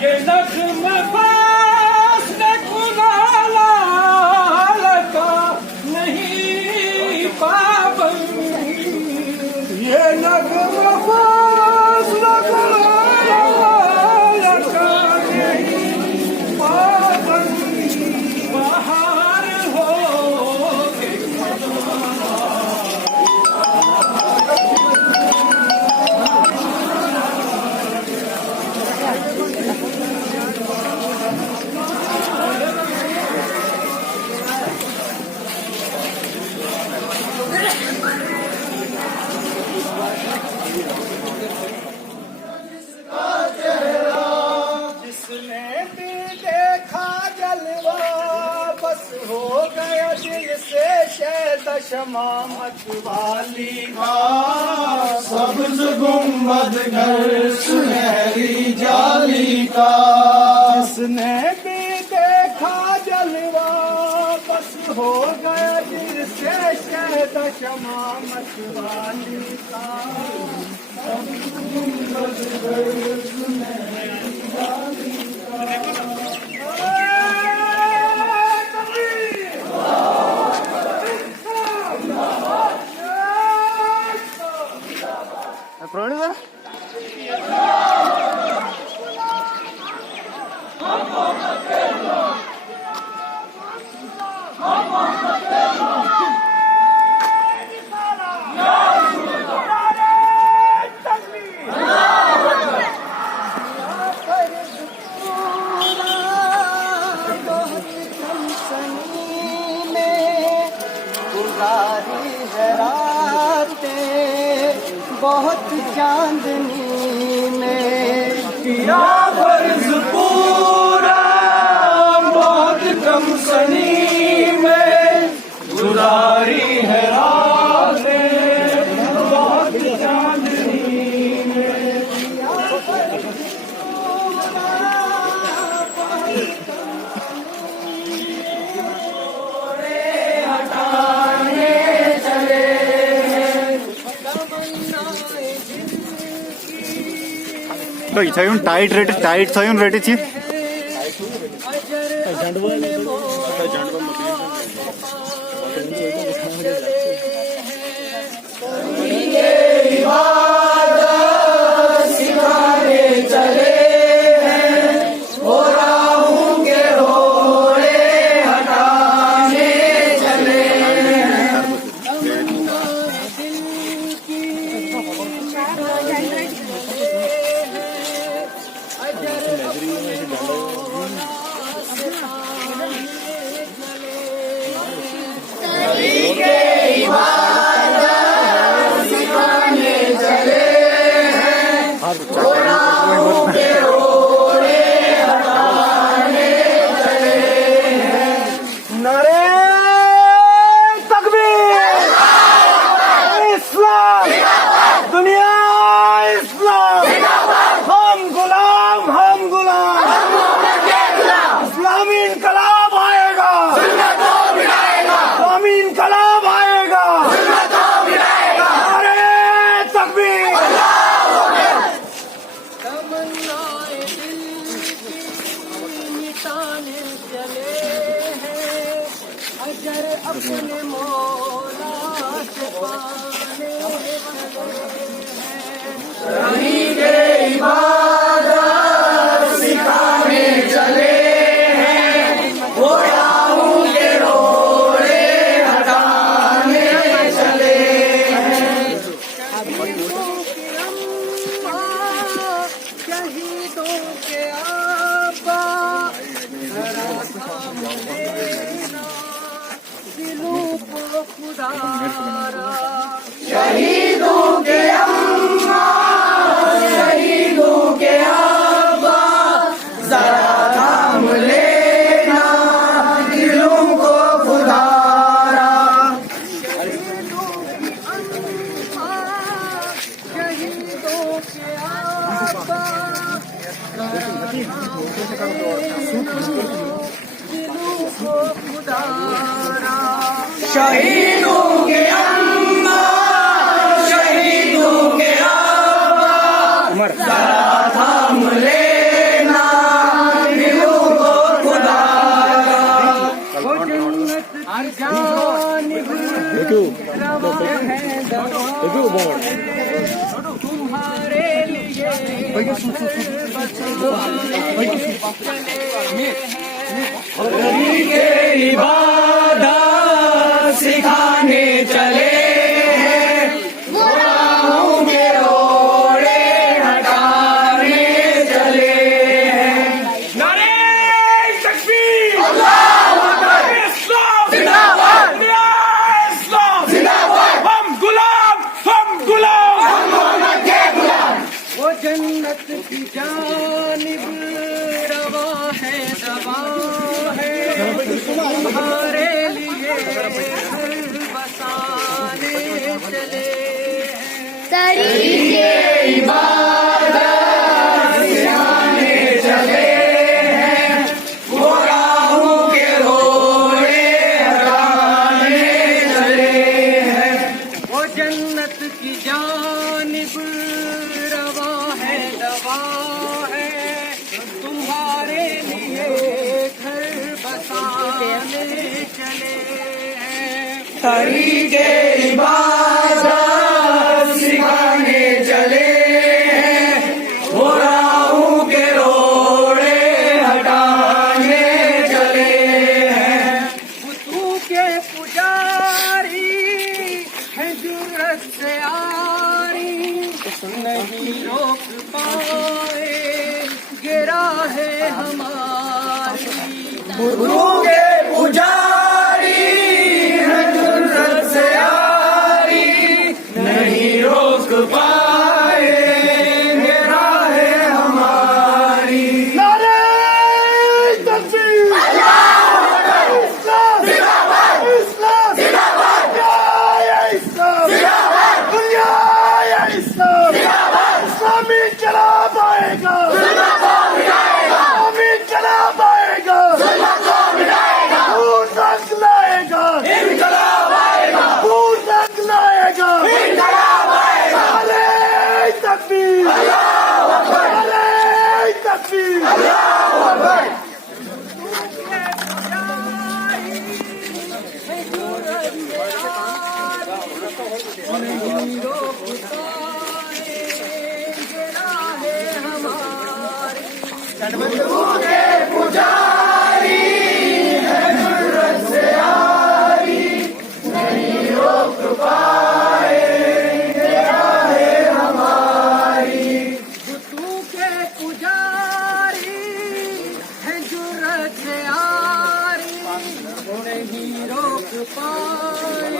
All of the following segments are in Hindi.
ये नख्म फासले कुनाला का नहीं पाबंद, ये नख्म फासले कुनाला का नहीं पाबंद, बाहर हो के जिसने भी देखा जलवा बस हो गया दिल से शैद शमामत वाली का, सब्ज गुम्बद घर सुनहरी जाली का। जिसने भी देखा जलवा बस हो गया दिल से शैद शमामत वाली का। प्रणीता बहुत चांदनी में किया फर्ज पूरा बहुत कम सनी में, गुजारी है रातें बहुत चांदनी में। 이차윤 टाइट रेट टाइट 차윤 रेट ची अपने मौला से पाने इबादत सिखाने चले हैं, वो राहों के रोड़े हटाने चले हैं। शहीदों के आबा दिलों को खुदारा, शहीदों के अम्मा शहीदों के आबा जरा थाम लेना दिलों को खुदारा। शहीदों की अम्मा शहीदों के आबा दिलों को खुदारा, शहीदों के अम्मा शहीदों के आबा जरा थाम लेना के इबादत सिखाने चले हैं, गुनाहों के रोड़े हटाने चले हैं। नारे तकबीर, अल्लाहू अकबर, इस्लाम जिंदाबाद, इस्लाम जिंदाबाद, हम गुलाम, हम मोहम्मद के गुलाम। वो जन्नत की जानिब रवा है, दवा है, तुम्हारे लिए घर बसाने चले हैं। तरीके इबादत सिखाने चले हैं, गुनाहों के रोड़े हटाने चले हैं। वो जन्नत की जानिब रवा है, दवा है, तुम्हारे लिए घर बसाने चले हैं। तरीके इबादत सिखाने चले हैं, गुनाहों के रोड़े हटाने चले हैं। बुतों के पुजारी हैं जुर्रत से आरी, नहीं रोक पाए गिरा है हमारी। बुतों के पुजारी हैं जुर्रत से आरी, नहीं रोक पाएंगे राहें हमारी। नारे तकबीर, इस्लाम जिंदाबाद, इस्लाम जिंदाबाद, या इस्लाम जिंदाबाद, दुनिया या इस्लाम जिंदाबाद, इस्लामी इनकलाब आएगा, जुल्म को मिटाएगा, इस्लामी इनकलाब आएगा, जुल्म को मिटाएगा, खून रंग लाएगा, इनकलाब आएगा, खून रंग लाएगा, इनकलाब आएगा। अरे तकबीर, अल्लाहू अकबर, अरे तकबीर, अल्लाहू अकबर। नहीं रोक पाए गिरा है हमारी। के पुजारी हैं जुर्रत से आरी, नहीं रोक पाएंगे राहें हमारी। बुतों के पुजारी हैं जुर्रत से आरी, नहीं रोक पाए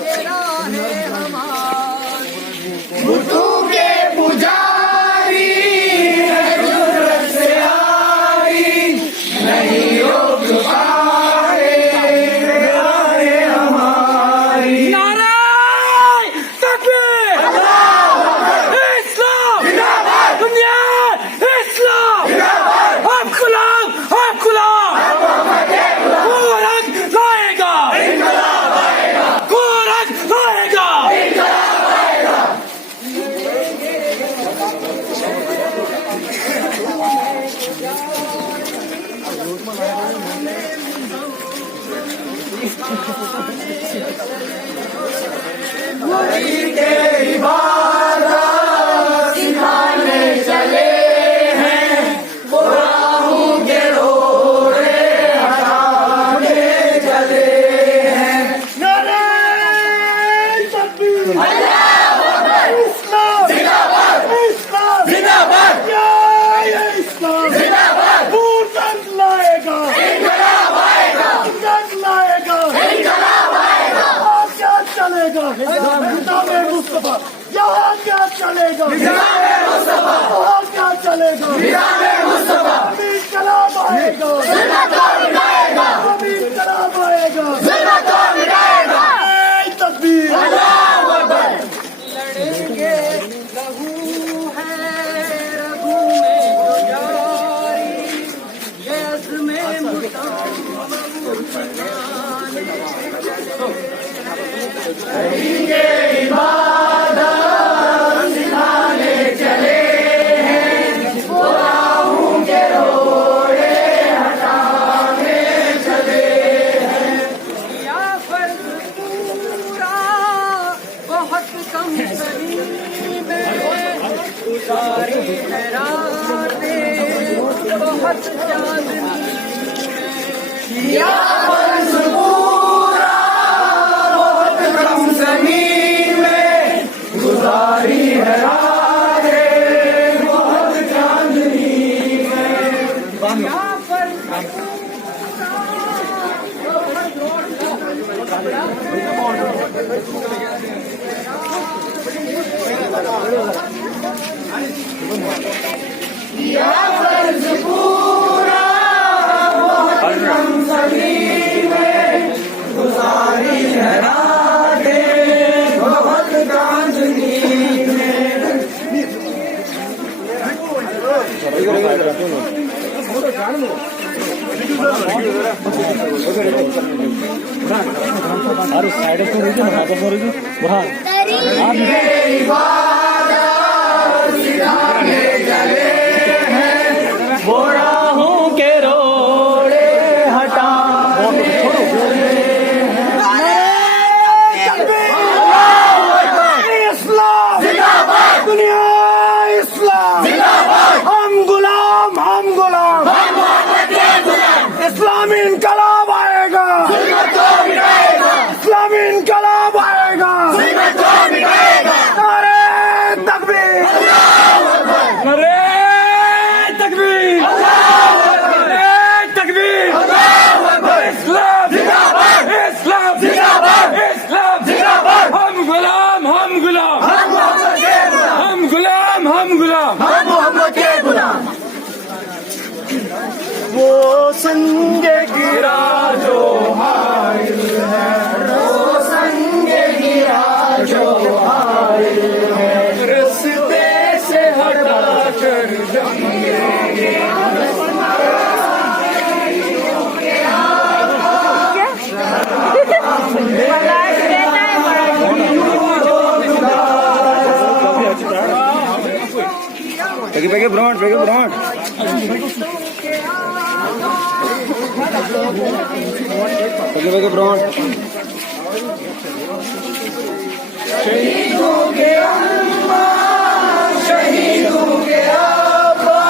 गिरा है हमारी। बुतों के पुजारी हैं जुर्रत से आरी, नहीं रोक पाएंगे राहें हमारी। नारे तकबीर, इस्लाम जिंदाबाद, दुनिया इस्लाम जिंदाबाद, हम गुलाम, हम गुलाम, गोरख लाएगा, इनकलाब आएगा, गोरख लाएगा, इनकलाब आएगा। तरीके इबादत सिखाने चले हैं, गुनाहों के रोड़े हटाने चले हैं। नारे तकबीर, इस्लाम जिंदाबाद, इस्लाम जिंदाबाद, या इस्लाम जिंदाबाद, खून रंग लाएगा, इनकलाब आएगा, रंग लाएगा, इनकलाब आएगा। और क्या चलेगा निज़ाम-ए मुस्तफा, यहाँ क्या चलेगा निज़ाम-ए मुस्तफा, वहाँ क्या चलेगा निज़ाम-ए मुस्तफा, इनकलाब आएगा, जुल्म को मिटाएगा, इनकलाब आएगा। जुल्म को मिटाएगा। ए तकबीर, अल्लाहू अकबर। लड़ेंगे लहू है रगू में जो जारी, ये अज़्म-ए मुतम्मम बनाने तरीके इबादत सिखाने चले हैं, गुनाहों के रोड़े हटाने बहुत चांदनी किया फर्ज पूरा बहुत कम जमीन में गुजारी है राहें बहुत चांदनी में क्या पर किया फर्ज पूरा बहुत कम जमीन में गुजारी है रातें बहुत चांदनी में सिराने जले हैं बोराहों के रोड़े हटाने इस्लाम जिंदाबाद दुनिया इस्लाम जिंदाबाद हम गुलाम इस्लामी इनकलाब आएगा जुल्म को मिटाएगा इस्लामी इनकलाब आएगा जुल्म को मिटाएगा नारे तकबीर नारे तकबीर नारे तकबीर इस्लाम जिंदाबाद इस्लाम जिंदाबाद इस्लाम जिंदाबाद हम गुलाम हम मोहम्मद के गुलाम हम मोहम्मद के गुलाम वो संगे गिरा जो हाइल है वो संगे गिरा जो हाइल है रस्ते से हटा कर पैके ब्रॉन्ड पैके ब्रॉन्ड शहीदों के अम्मा शहीदों के अब्बा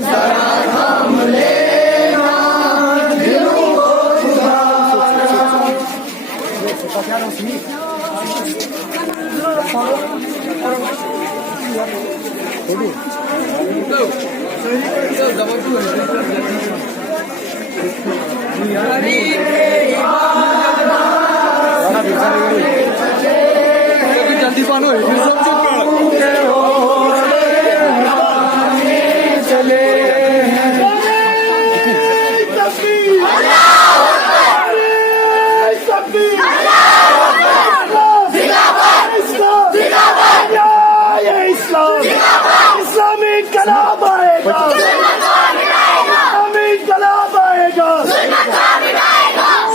जरा थाम लेना दिलों को तुम्हारा जल्दी पानो चले इस्लामी इनकलाब आएगा इस्लामी इनकलाब आएगा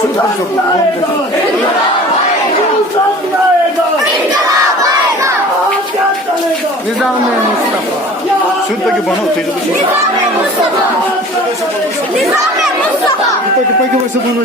सुल्तान आएगा सुल्तान आएगा क्या चलेगा निजाम में मुस्तफा शुद्ध पैके बनो निजाम मुस्तफा पैके वैसे बनो